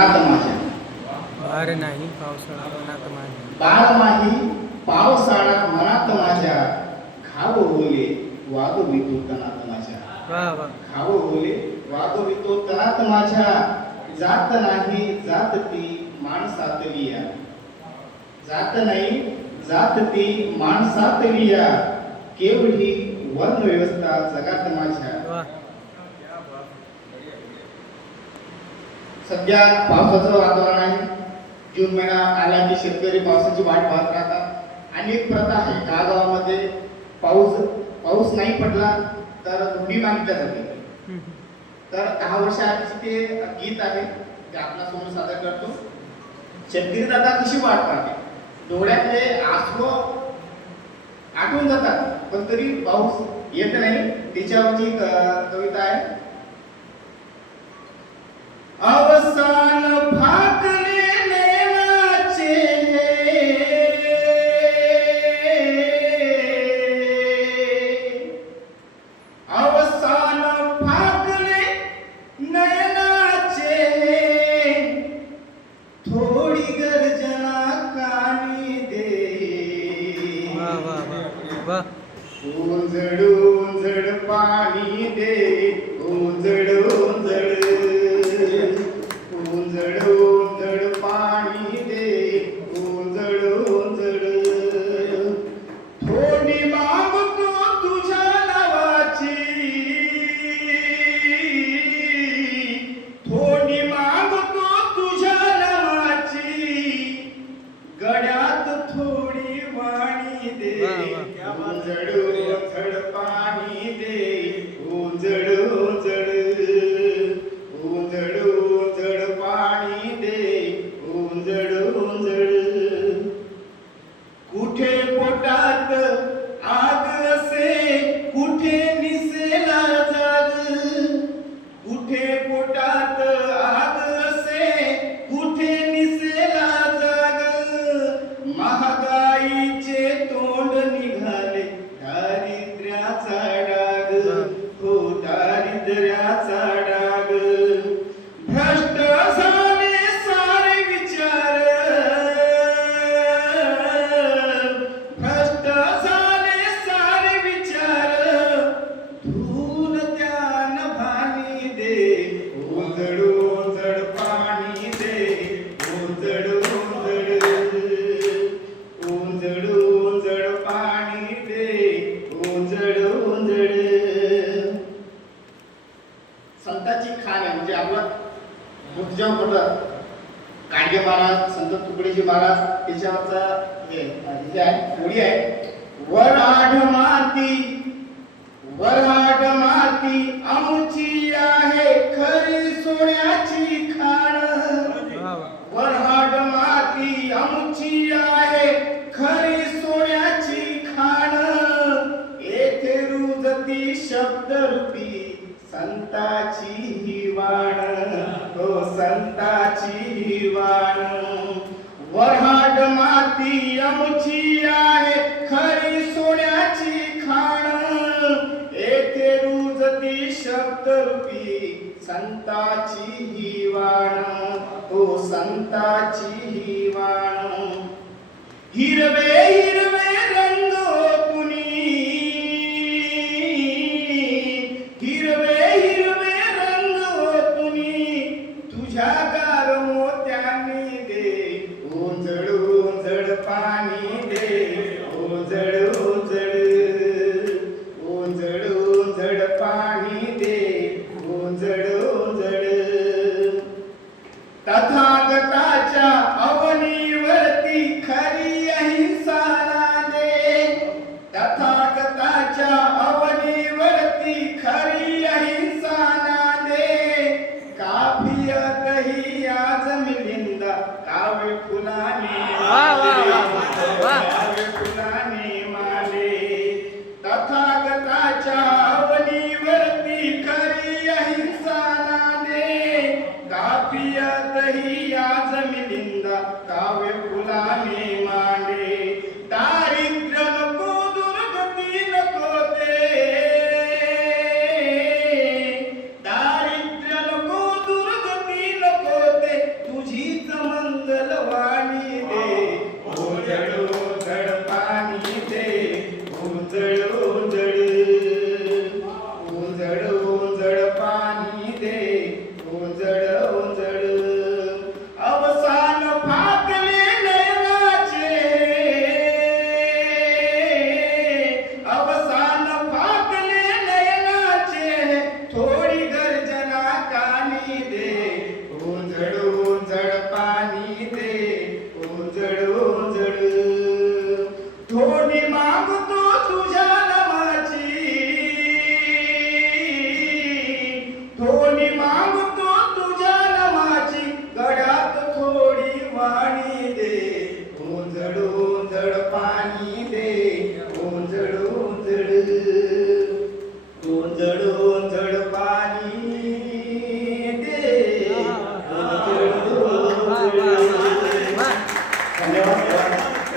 माझ्या बार नाही पावसाळा मनात माझ्या बाळमाही पावसाळा मनात माझ्या घाव ओले वागवितो तनात माझ्या वा वा. घाव ओले वागवितो तनात माझ्या जात नाही जात ती माणसातली या जात नाही जात ती माणसातली या केवढी वर्ण व्यवस्था जगात माझ्या वा. सध्या पावसाचं वातावरण आहे. जून महिना आला की शेतकरी पावसाची वाट पाहत राहतात. आणि एक प्रथा आहे गावामध्ये पाऊस पाऊस नाही पडला तर उडी मागितल्या जाते. तर दहा वर्षाआधीचे ते गीत आहे ते आपला समोर सादर करतो. शेतकरी दादा कशी वाट पाहते? डोळ्यातले आसव आठवून जातात पण तरी पाऊस येत नाही. त्याच्यावरची कविता आहे. वा वा उजड पाणी दे उंजड. तुकडीजी महाराज त्याच्यावरचा हे आहे ओळी आहे. वराड माती वराड माती आमची आहे खरी सोन्याची खाण. वराड वरहाड माती आमची आहे खरी सोन्याची खाण. येथे रुजती शब्दरूपी संताची ही वाण. हो संताची ही वाण वरहाड माती आमची आहे खरी सोन्याची खाण. येथे रुजती शब्दरूपी संताची ही वाण. हो संताची ही वाण. हिरवे हिरवे रंग पुनी. हिरवे हिरवे रंग पुनी. तुझ्या ಕತ್ತಹಿಯ ಜಮೀನಿಂದ ತಾವೇ